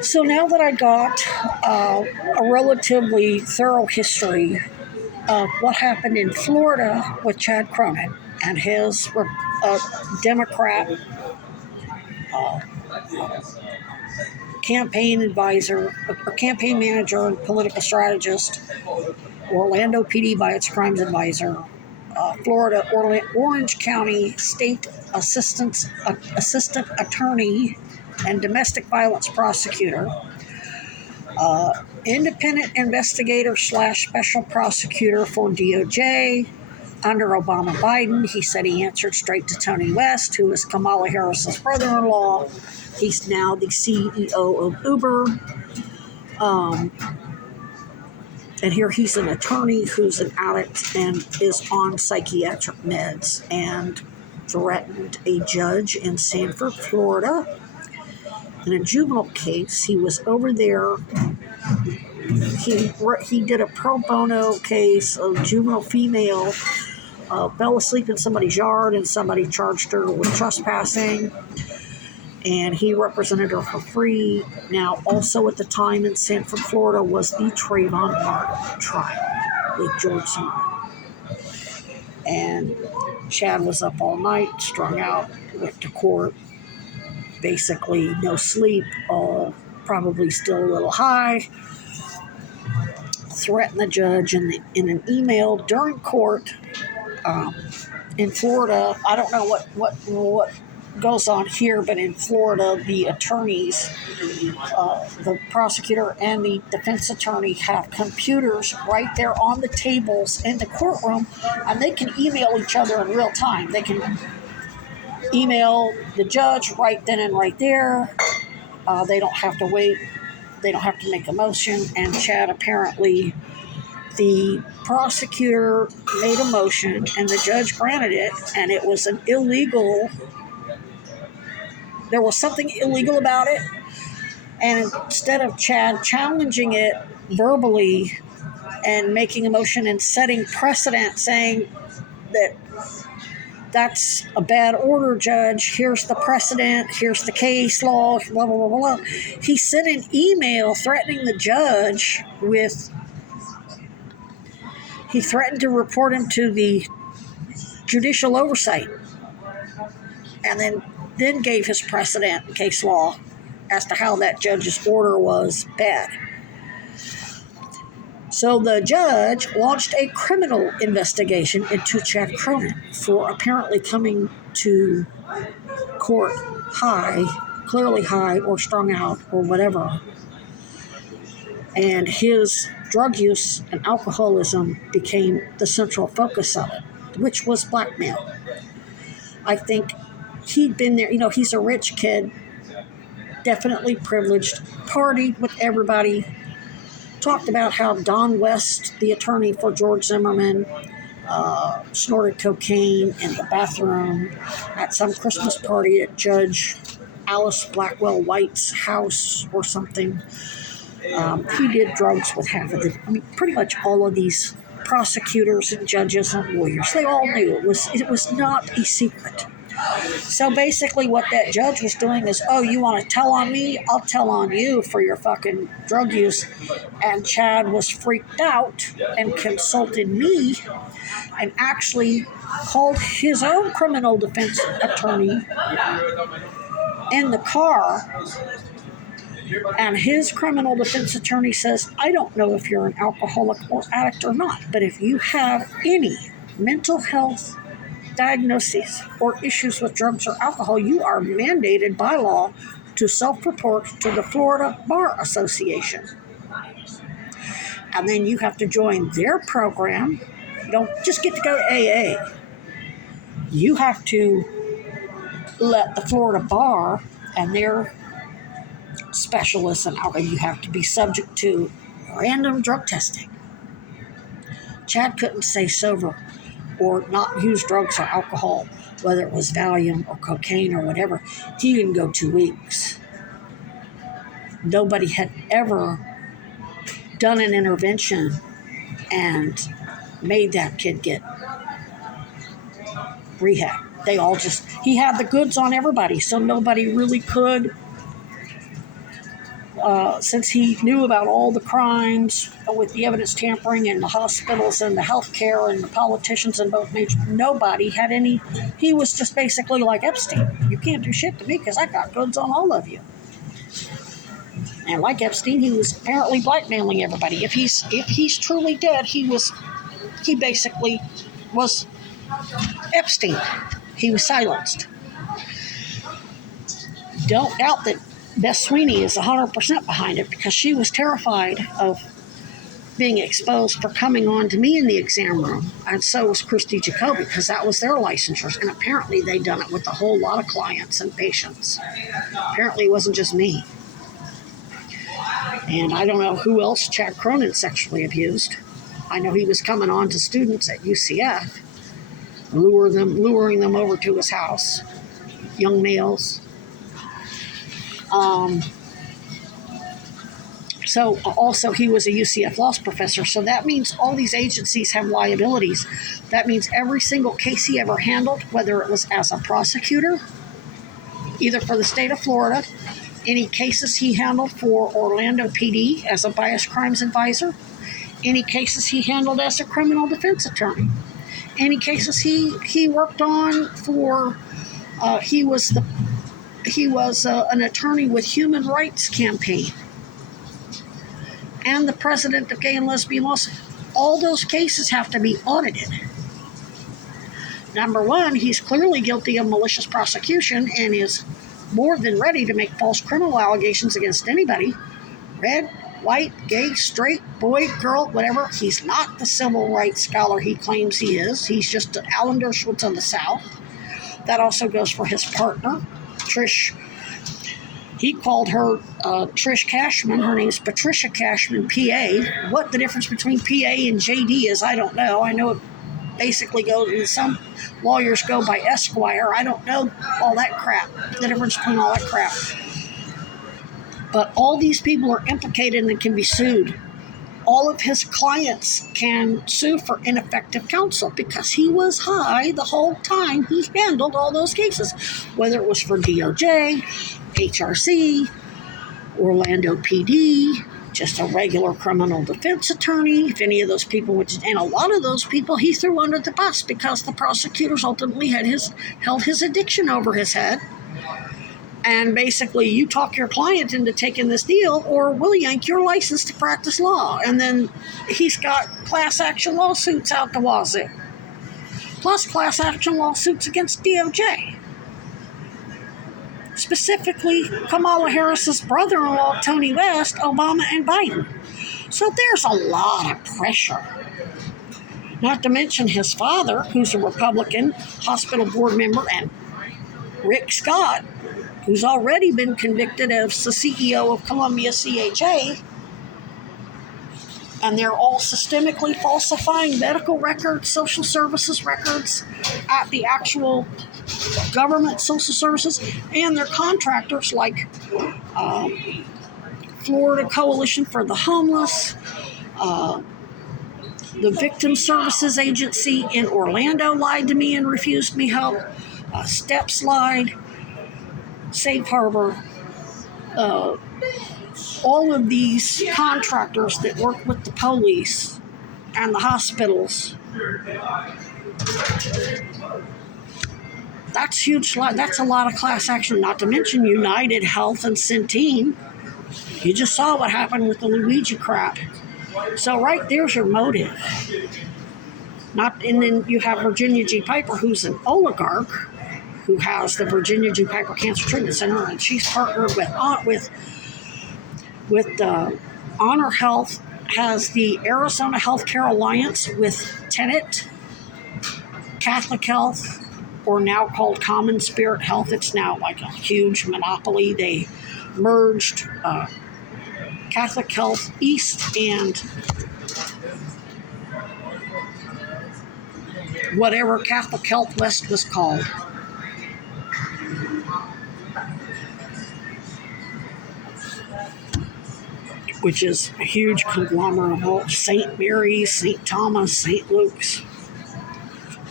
So now that I got a relatively thorough history of what happened in Florida with Chad Cronin and his Democrat uh, campaign advisor, or campaign manager, and political strategist, Orlando PD by its crimes advisor, Florida Orange County State Assistant Attorney and Domestic Violence Prosecutor, uh, independent investigator slash special prosecutor for DOJ under Obama Biden. He said he answered straight to Tony West, who is Kamala Harris's brother-in-law. He's now the CEO of Uber. And here he's an attorney who's an addict and is on psychiatric meds, and threatened a judge in Sanford, Florida, in a juvenile case. He was over there. He did a pro bono case of juvenile female fell asleep in somebody's yard and somebody charged her with trespassing, and he represented her for free. Now, also at the time in Sanford, Florida, was the Trayvon Martin trial with George Zimmerman. And Chad was up all night, strung out, went to court, basically no sleep, probably still a little high, threatened the judge in an email during court. In Florida, I don't know what goes on here, but in Florida, the attorneys, the prosecutor and the defense attorney, have computers right there on the tables in the courtroom, and they can email each other in real time. They can email the judge right then and right there. They don't have to wait. They don't have to make a motion. And Chad, apparently, the prosecutor made a motion and the judge granted it, and it was an illegal. There was something illegal about it, and instead of Chad challenging it verbally and making a motion and setting precedent, saying that that's a bad order, judge, here's the precedent, here's the case law, blah, blah, blah, blah, he sent an email threatening the judge with, he threatened to report him to the judicial oversight, and then gave his precedent case law as to how that judge's order was bad. So the judge launched a criminal investigation into Chad Cronin for apparently coming to court high, clearly high or strung out or whatever. And his drug use and alcoholism became the central focus of it, which was blackmail. I think he'd been there. He's a rich kid, definitely privileged, partied with everybody, talked about how Don West, the attorney for George Zimmerman, snorted cocaine in the bathroom at some Christmas party at Judge Alice Blackwell White's house or something. He did drugs with half of pretty much all of these prosecutors and judges and lawyers. They all knew it was not a secret. So basically what that judge was doing is, oh, you want to tell on me? I'll tell on you for your fucking drug use. And Chad was freaked out and consulted me and actually called his own criminal defense attorney in the car. And his criminal defense attorney says, I don't know if you're an alcoholic or addict or not, but if you have any mental health diagnoses or issues with drugs or alcohol, you are mandated by law to self-report to the Florida Bar Association. And then you have to join their program. You don't just get to go to AA. You have to let the Florida Bar and their specialists and alcohol, you have to be subject to random drug testing. Chad couldn't stay sober or not use drugs or alcohol, whether it was Valium or cocaine or whatever. He didn't go 2 weeks. Nobody had ever done an intervention and made that kid get rehab. He had the goods on everybody, so nobody really could since he knew about all the crimes with the evidence tampering and the hospitals and the healthcare and the politicians in both major, nobody had any. He was just basically like Epstein. You can't do shit to me because I got goods on all of you. And like Epstein, he was apparently blackmailing everybody. If he's truly dead, he basically was Epstein. He was silenced. Don't doubt that Beth Sweeney is 100% behind it because she was terrified of being exposed for coming on to me in the exam room. And so was Christy Jacoby because that was their licensures. And apparently they'd done it with a whole lot of clients and patients. Apparently it wasn't just me. And I don't know who else Chad Cronin sexually abused. I know he was coming on to students at UCF, luring them over to his house, young males. So also he was a UCF law professor. So that means all these agencies have liabilities. That means every single case he ever handled, whether it was as a prosecutor, either for the state of Florida, any cases he handled for Orlando PD as a biased crimes advisor, any cases he handled as a criminal defense attorney, any cases he worked on for, he was an attorney with Human Rights Campaign and the president of Gay and Lesbian Law. All those cases have to be audited. Number one, he's clearly guilty of malicious prosecution and is more than ready to make false criminal allegations against anybody. Red, white, gay, straight, boy, girl, whatever. He's not the civil rights scholar he claims he is. He's just Alan Dershowitz of the South. That also goes for his partner, Trish. He called her Trish Cashman. Her name's Patricia Cashman, PA. What the difference between PA and JD is, I don't know. I know it basically goes, and some lawyers go by Esquire. I don't know all that crap, the difference between all that crap. But all these people are implicated and can be sued. All of his clients can sue for ineffective counsel because he was high the whole time he handled all those cases, whether it was for DOJ, HRC, Orlando PD, just a regular criminal defense attorney. If any of those people, and a lot of those people he threw under the bus because the prosecutors ultimately held his addiction over his head. And basically, you talk your client into taking this deal, or we'll yank your license to practice law. And then he's got class action lawsuits out the wazoo, plus class action lawsuits against DOJ. Specifically, Kamala Harris's brother-in-law, Tony West, Obama, and Biden. So there's a lot of pressure. Not to mention his father, who's a Republican, hospital board member, and Rick Scott, who's already been convicted as the CEO of Columbia CHA, and they're all systemically falsifying medical records, social services records at the actual government social services, and their contractors like Florida Coalition for the Homeless, the Victim Services Agency in Orlando lied to me and refused me help, Steps lied, Safe Harbor, all of these contractors that work with the police and the hospitals. That's huge. That's a lot of class action, not to mention United Health and Centene. You just saw what happened with the Luigi crap. So right there's your motive. And then you have Virginia G. Piper, who's an oligarch, who has the Virginia G. Piper Cancer Treatment Center, and she's partnered with Honor Health, has the Arizona Healthcare Alliance with Tenet, Catholic Health, or now called Common Spirit Health. It's now like a huge monopoly. They merged Catholic Health East and whatever Catholic Health West was called. Which is a huge conglomerate of all St. Mary's, St. Thomas, St. Luke's,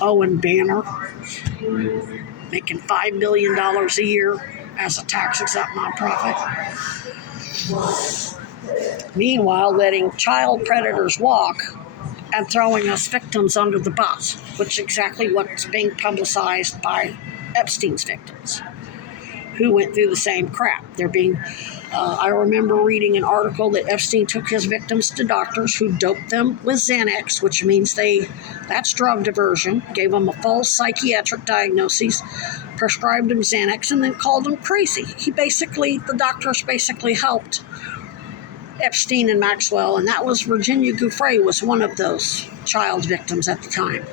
Owen Banner, making $5 million a year as a tax-exempt nonprofit. Meanwhile, letting child predators walk and throwing us victims under the bus, which is exactly what's being publicized by Epstein's victims, who went through the same crap. I remember reading an article that Epstein took his victims to doctors who doped them with Xanax, which means that's drug diversion, gave them a false psychiatric diagnosis, prescribed them Xanax, and then called them crazy. The doctors basically helped Epstein and Maxwell, and that was Virginia Giuffre was one of those child victims at the time.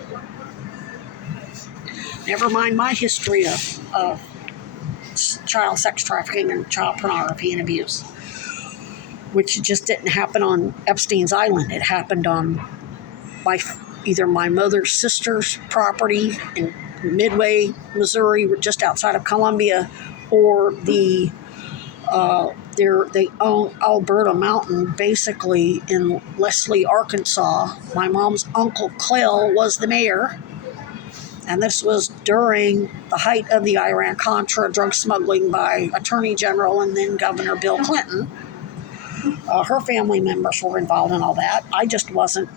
Never mind my history of child sex trafficking and child pornography and abuse, which just didn't happen on Epstein's Island. It happened on either my mother's sister's property in Midway, Missouri, just outside of Columbia, or they own Alberta Mountain, basically in Leslie, Arkansas. My mom's uncle Clell was the mayor, and this was during the height of the Iran-Contra drug smuggling by Attorney General and then Governor Bill Clinton. Her family members were involved in all that. I just wasn't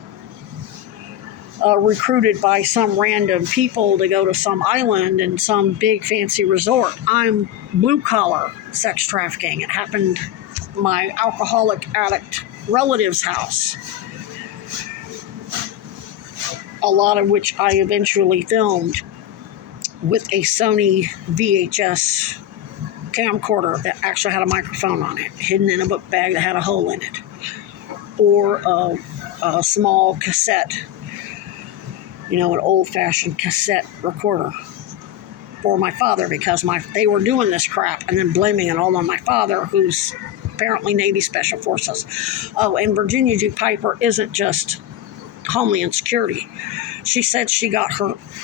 recruited by some random people to go to some island in some big fancy resort. I'm blue-collar sex trafficking. It happened at my alcoholic addict relative's house, a lot of which I eventually filmed with a Sony VHS camcorder that actually had a microphone on it, hidden in a book bag that had a hole in it, or a small cassette, an old-fashioned cassette recorder for my father, because they were doing this crap and then blaming it all on my father, who's apparently Navy Special Forces. Oh, and Virginia G. Piper isn't just Homeland Security. She said she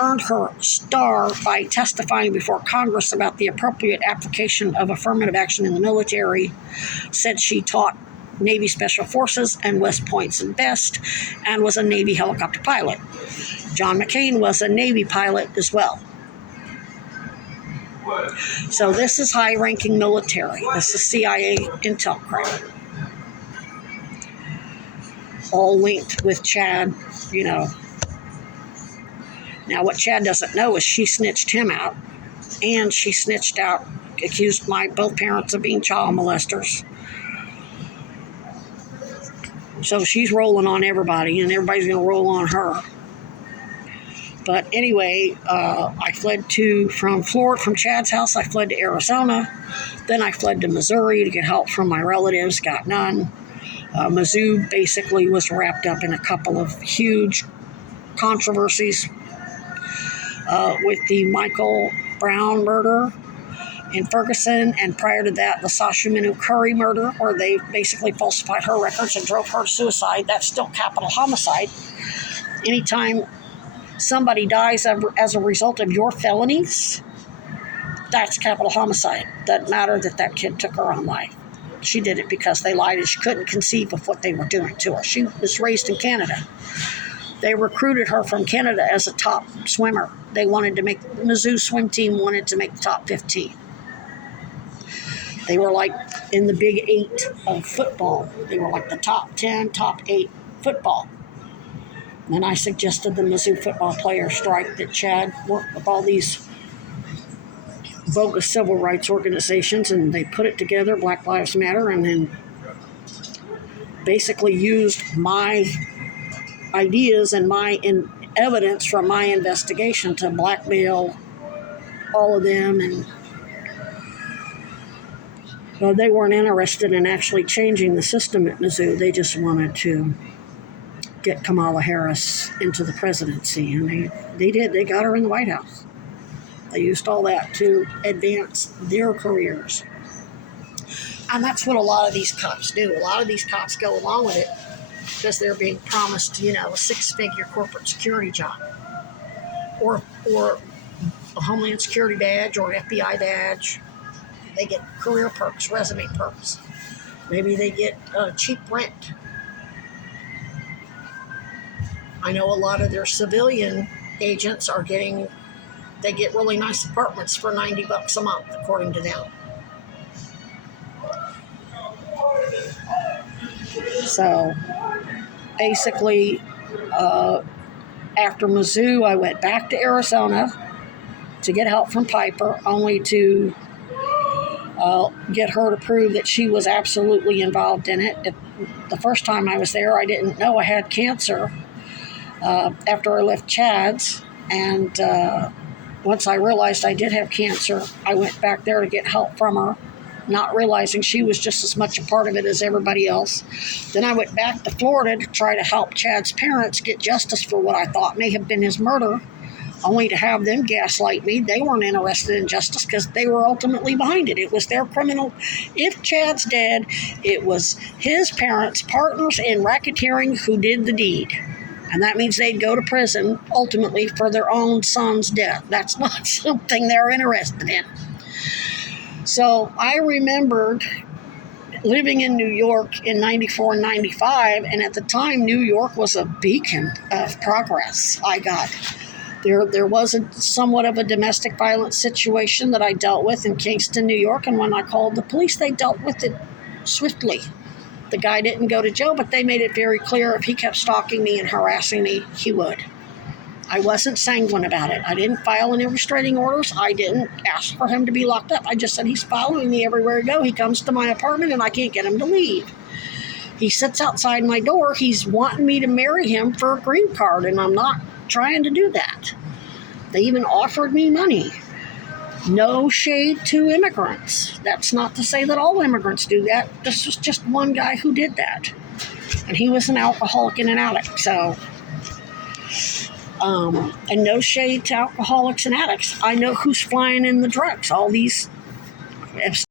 earned her star by testifying before Congress about the appropriate application of affirmative action in the military. Said she taught Navy Special Forces and West Point's and Best, and was a Navy helicopter pilot. John McCain was a Navy pilot as well. So this is high-ranking military. This is CIA intel crap. All linked with Chad, Now, what Chad doesn't know is she snitched him out, and she snitched out, accused both parents of being child molesters. So she's rolling on everybody, and everybody's going to roll on her. But anyway, I fled from Chad's house, I fled to Arizona. Then I fled to Missouri to get help from my relatives, got none. Mizzou basically was wrapped up in a couple of huge controversies with the Michael Brown murder in Ferguson, and prior to that, the Sasha Minu Curry murder, where they basically falsified her records and drove her to suicide. That's still capital homicide. Anytime somebody dies as a result of your felonies, that's capital homicide. Doesn't matter that kid took her own life. She did it because they lied and she couldn't conceive of what they were doing to her. She was raised in Canada. They recruited her from Canada as a top swimmer. The Mizzou swim team wanted to make the top 15. They were like in the Big 8 of football. They were like the top 10, top 8 football. And I suggested the Mizzou football players strike, that Chad worked with all these bogus civil rights organizations, and they put it together, Black Lives Matter, and then basically used my ideas and evidence from my investigation to blackmail all of them. And they weren't interested in actually changing the system at Mizzou. They just wanted to get Kamala Harris into the presidency, and they did. They got her in the White House. They used all that to advance their careers. And that's what a lot of these cops do. A lot of these cops go along with it because they're being promised, a six-figure corporate security job, or a Homeland Security badge or FBI badge. They get career perks, resume perks. Maybe they get cheap rent. I know a lot of their civilian agents they get really nice apartments for $90 a month, according to them. So basically, after Mizzou, I went back to Arizona to get help from Piper, only to get her to prove that she was absolutely involved in it. The first time I was there, I didn't know I had cancer after I left Chad's. And once I realized I did have cancer, I went back there to get help from her, not realizing she was just as much a part of it as everybody else. Then I went back to Florida to try to help Chad's parents get justice for what I thought may have been his murder, only to have them gaslight me. They weren't interested in justice because they were ultimately behind it. It was their criminal. If Chad's dead, it was his parents, partners in racketeering, who did the deed. And that means they'd go to prison, ultimately, for their own son's death. That's not something they're interested in. So I remembered living in New York in 94 and 95, and at the time, New York was a beacon of progress. There was somewhat of a domestic violence situation that I dealt with in Kingston, New York, and when I called the police, they dealt with it swiftly. The guy didn't go to jail, but they made it very clear if he kept stalking me and harassing me, he would. I wasn't sanguine about it. I didn't file any restraining orders. I didn't ask for him to be locked up. I just said, he's following me everywhere I go. He comes to my apartment and I can't get him to leave. He sits outside my door. He's wanting me to marry him for a green card, and I'm not trying to do that. They even offered me money. No shade to immigrants. That's not to say that all immigrants do that. This was just one guy who did that. And he was an alcoholic and an addict. So, and no shade to alcoholics and addicts. I know who's flying in the drugs. All these